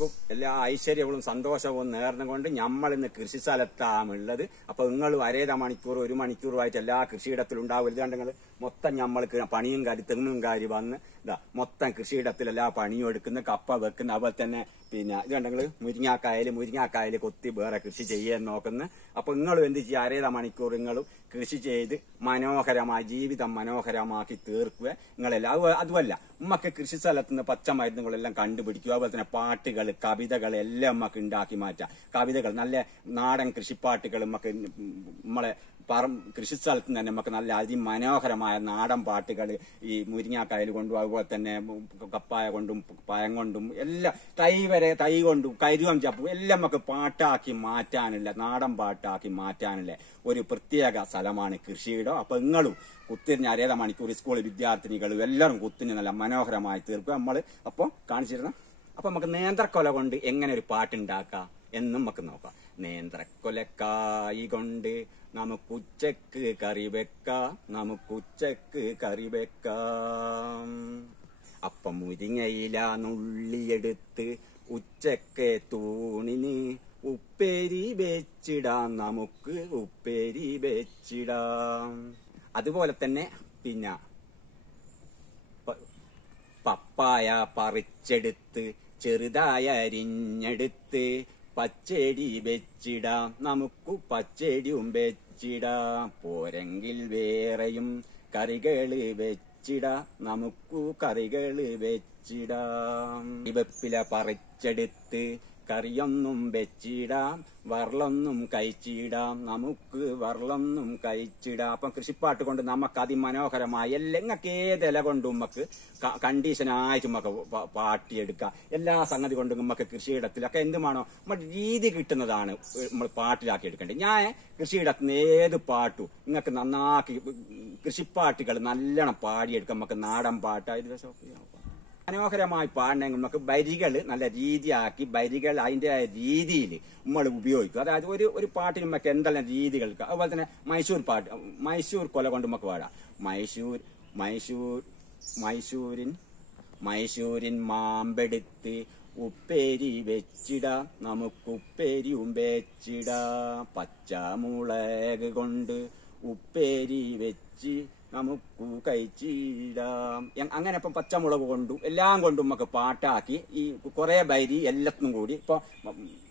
എല്ലാവർക്കും എല്ലാ ഐശ്വര്യവും സന്തോഷവും നേർന്നുകൊണ്ട് നമ്മൾ ഇന്ന് കൃഷി സ്ഥലത്താണുള്ളത്. അപ്പൊ നിങ്ങൾ അരേത മണിക്കൂർ 1 മണിക്കൂറുമായിട്ട് എല്ലാ കൃഷിയിടത്തിലും ഉണ്ടാവും. ഇത് കണ്ടെങ്കിൽ മൊത്തം നമ്മൾക്ക് പണിയും തെങ്ങും വന്ന് മൊത്തം കൃഷിയിടത്തിൽ എല്ലാ പണിയും എടുക്കുന്ന കപ്പ വെക്കുന്ന. അതുപോലെ തന്നെ പിന്നെ ഇത് കണ്ടെങ്കിൽ മുരിങ്ങാക്കായൽ കൊത്തി വേറെ കൃഷി ചെയ്യാൻ നോക്കുന്നു. അപ്പൊ നിങ്ങളും എന്ത് ചെയ്യുക, അരേത മണിക്കൂർ നിങ്ങളും കൃഷി ചെയ്ത് മനോഹരമായി ജീവിതം മനോഹരമാക്കി തീർക്കുക. നിങ്ങളെല്ലാം അതുമല്ല ഉമ്മക്ക് കൃഷി സ്ഥലത്തുനിന്ന് പച്ചമരുന്നുകളെല്ലാം കണ്ടുപിടിക്കുക. അതുപോലെ തന്നെ പാട്ടുകൾ, കവിതകൾ എല്ലാം നമുക്ക് ഉണ്ടാക്കി മാറ്റാം. കവിതകൾ നല്ല നാടൻ കൃഷിപ്പാട്ടുകൾ നമുക്ക് നമ്മളെ കൃഷി സ്ഥലത്ത് തന്നെ നമുക്ക് നല്ല അതിമനോഹരമായ നാടൻ പാട്ടുകൾ ഈ മുരിങ്ങാക്കായൽ കൊണ്ടും അതുപോലെ തന്നെ കപ്പായ കൊണ്ടും പഴം കൊണ്ടും എല്ലാം തൈ കൊണ്ടും കരിവം ചപ്പും എല്ലാം നമുക്ക് പാട്ടാക്കി മാറ്റാനുള്ള നാടൻ പാട്ടാക്കി മാറ്റാനുള്ള ഒരു പ്രത്യേക സ്ഥലമാണ് കൃഷിയിടം. അപ്പൊ നിങ്ങളും കുത്തിരിഞ്ഞ അരേത മണിക്കൂർ സ്കൂൾ വിദ്യാർത്ഥിനികളും എല്ലാവരും കുത്തിന് നല്ല മനോഹരമായി തീർക്കുക. നമ്മൾ അപ്പോൾ കാണിച്ചിരുന്നു. അപ്പൊ നമുക്ക് നേന്ത്രക്കൊല കൊണ്ട് എങ്ങനെ ഒരു പാട്ടുണ്ടാക്കാം എന്നും നമുക്ക് നോക്കാം. നേന്ത്രക്കൊലക്കായി കൊണ്ട് നമുക്കുച്ചക്ക് കറി വെക്കാം, അപ്പം മുരിങ്ങയില നുള്ളിയെടുത്ത് ഉച്ചക്ക് തൂണിന് ഉപ്പേരി വെച്ചിടാം, നമുക്ക് ഉപ്പേരി വെച്ചിടാം. അതുപോലെ തന്നെ പിന്നെ പപ്പായ പറിച്ചെടുത്ത് ചെറുതായ അരിഞ്ഞെടുത്ത് പച്ചടി വെച്ചിടാം, നമുക്ക് പച്ചടിയും വെച്ചിടാം. പോരെങ്കിൽ വേറെയും കറികള് വെച്ചിടാം, നമുക്ക് കറികള് വെച്ചിടാം. വെപ്പില പറിച്ചെടുത്ത് കറിയൊന്നും വെച്ചിടാം, വറളൊന്നും കഴിച്ചിടാം, നമുക്ക് വറളൊന്നും കഴിച്ചിടാം. അപ്പം കൃഷിപ്പാട്ട് കൊണ്ട് നമുക്ക് അതിമനോഹരമായി നിങ്ങൾക്ക് ഏത് ഇല കൊണ്ടും നമുക്ക് കണ്ടീഷനായിട്ട് നമുക്ക് പാട്ടിയെടുക്കാം. എല്ലാ സംഗതി കൊണ്ടും നമുക്ക് കൃഷിയിടത്തിലൊക്കെ എന്തുമാണോ നമ്മൾ രീതി കിട്ടുന്നതാണ് നമ്മൾ പാട്ടിലാക്കി എടുക്കേണ്ടത്. ഞാൻ കൃഷിയിടത്തിന് ഏത് പാട്ടും നിങ്ങൾക്ക് നന്നാക്കി കൃഷിപ്പാട്ടുകൾ നല്ലോണം പാടിയെടുക്കാം. നമുക്ക് നാടൻ പാട്ട് മനോഹരമായി പാടണമെങ്കിൽ നമുക്ക് വരികൾ നല്ല രീതിയാക്കി വരികൾ അതിൻ്റെ രീതിയിൽ നമ്മൾ ഉപയോഗിക്കും. അതായത് ഒരു പാട്ടിന് നമുക്ക് എന്തെല്ലാം രീതികൾക്ക്. അതുപോലെ തന്നെ മൈസൂർ കൊല കൊണ്ട് നമുക്ക് പാടാം. മൈസൂരിൻ മാമ്പെടുത്ത് ഉപ്പേരി വെച്ചിടാം, നമുക്ക് ഉപ്പേരിയും വെച്ചിടാം. പച്ചമുളക് കൊണ്ട് ഉപ്പേരി വെച്ച് നമുക്ക് കഴിച്ചിടാം. അങ്ങനെ ഇപ്പം പച്ചമുളക് കൊണ്ടും എല്ലാം കൊണ്ടും നമുക്ക് പാട്ടാക്കി ഈ കുറെ ബൈരി എല്ലാത്തിനും കൂടി ഇപ്പൊ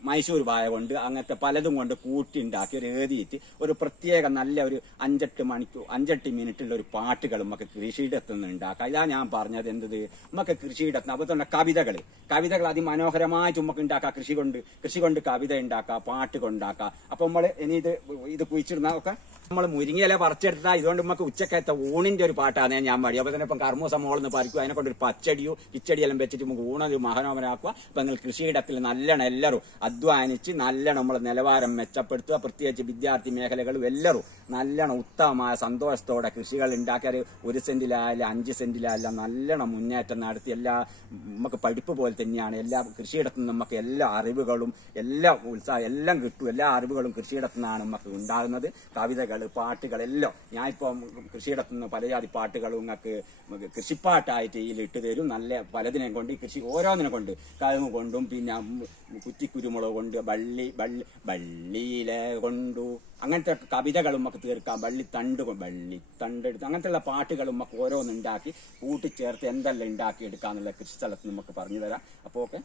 മൈസൂർ പായ കൊണ്ട് അങ്ങനത്തെ പലതും കൊണ്ട് കൂട്ടിണ്ടാക്കി ഒരു എഴുതിയിട്ട് ഒരു പ്രത്യേക നല്ല ഒരു 5-8 മിനിറ്റുള്ള ഒരു പാട്ടുകൾ നമുക്ക് കൃഷിയിടത്തിൽ നിന്ന് ഉണ്ടാക്കാം. ഇതാ ഞാൻ പറഞ്ഞത് എന്തത് നമുക്ക് കൃഷിയിടത്തിന്. അതുപോലെ തന്നെ കവിതകൾ അതിമനോഹരമായിട്ട് നമുക്ക് ഉണ്ടാക്കാം. കൃഷി കൊണ്ട് കവിത ഉണ്ടാക്കാം, പാട്ട് കൊണ്ടാക്കാം. അപ്പൊ നമ്മൾ ഇനി ഇത് കുഴിച്ചിടുന്ന ഒക്കെ നമ്മൾ മുരിങ്ങയില പറിച്ചെടുത്താൽ ഇതുകൊണ്ട് നമുക്ക് ഉച്ചക്കത്തെ ഊണിന്റെ ഒരു പാട്ടാണ് ഞാൻ പാടി. അപ്പൊ തന്നെ ഇപ്പം കർമ്മൂസ മോളെന്ന് പറിക്കും, അതിനെ കൊണ്ട് ഒരു പച്ചടിയോ കിച്ചടിയെല്ലാം വെച്ചിട്ട് നമുക്ക് ഊണൊരു മനോഹരമാക്കുക. അപ്പൊ നിങ്ങൾ കൃഷിയിടത്തിൽ നല്ലോണം എല്ലാവരും അധ്വാനിച്ച് നല്ലോണം നമ്മളെ നിലവാരം മെച്ചപ്പെടുത്തുക. പ്രത്യേകിച്ച് വിദ്യാർത്ഥി മേഖലകളും എല്ലാവരും നല്ലോണം ഉത്തമമായ സന്തോഷത്തോടെ കൃഷികൾ ഉണ്ടാക്കിയാൽ 1 സെന്റിലായാലും 5 സെന്റിലായാലും നല്ലോണം മുന്നേറ്റം നടത്തി നമുക്ക് പഠിപ്പ് പോലെ തന്നെയാണ്. എല്ലാ കൃഷിയിടത്തു നിന്ന് നമുക്ക് എല്ലാ അറിവുകളും എല്ലാ ഉത്സാഹം എല്ലാം കിട്ടും. എല്ലാ അറിവുകളും കൃഷിയിടത്തു നിന്നാണ് നമുക്ക് ഉണ്ടാകുന്നത്. കവിതകൾ, പാട്ടുകൾ എല്ലാം ഞാനിപ്പം കൃഷിയിടത്തു നിന്ന് പല ജാതി പാട്ടുകളും നിങ്ങൾക്ക് കൃഷിപ്പാട്ടായിട്ട് ഇതിൽ ഇട്ട് തരും. നല്ല പലതിനെ കൊണ്ട് കൃഷി ഓരോന്നിനെ കൊണ്ട് കഴുങ്ങ് കൊണ്ടും പിന്നെ കുറ്റിക്കുരുമുളക് കൊണ്ട് വള്ളിയില കൊണ്ടു അങ്ങനത്തെ കവിതകളും നമുക്ക് തീർക്കാം. വള്ളിത്തണ്ടെടുത്ത് അങ്ങനത്തെയുള്ള പാട്ടുകളും നമുക്ക് ഓരോന്നുണ്ടാക്കി കൂട്ടിച്ചേർത്ത് എന്തെല്ലാം ഉണ്ടാക്കി എടുക്കാന്നുള്ള കൃഷി സ്ഥലത്ത് നമുക്ക് പറഞ്ഞു തരാം. അപ്പോൾ ഓക്കെ.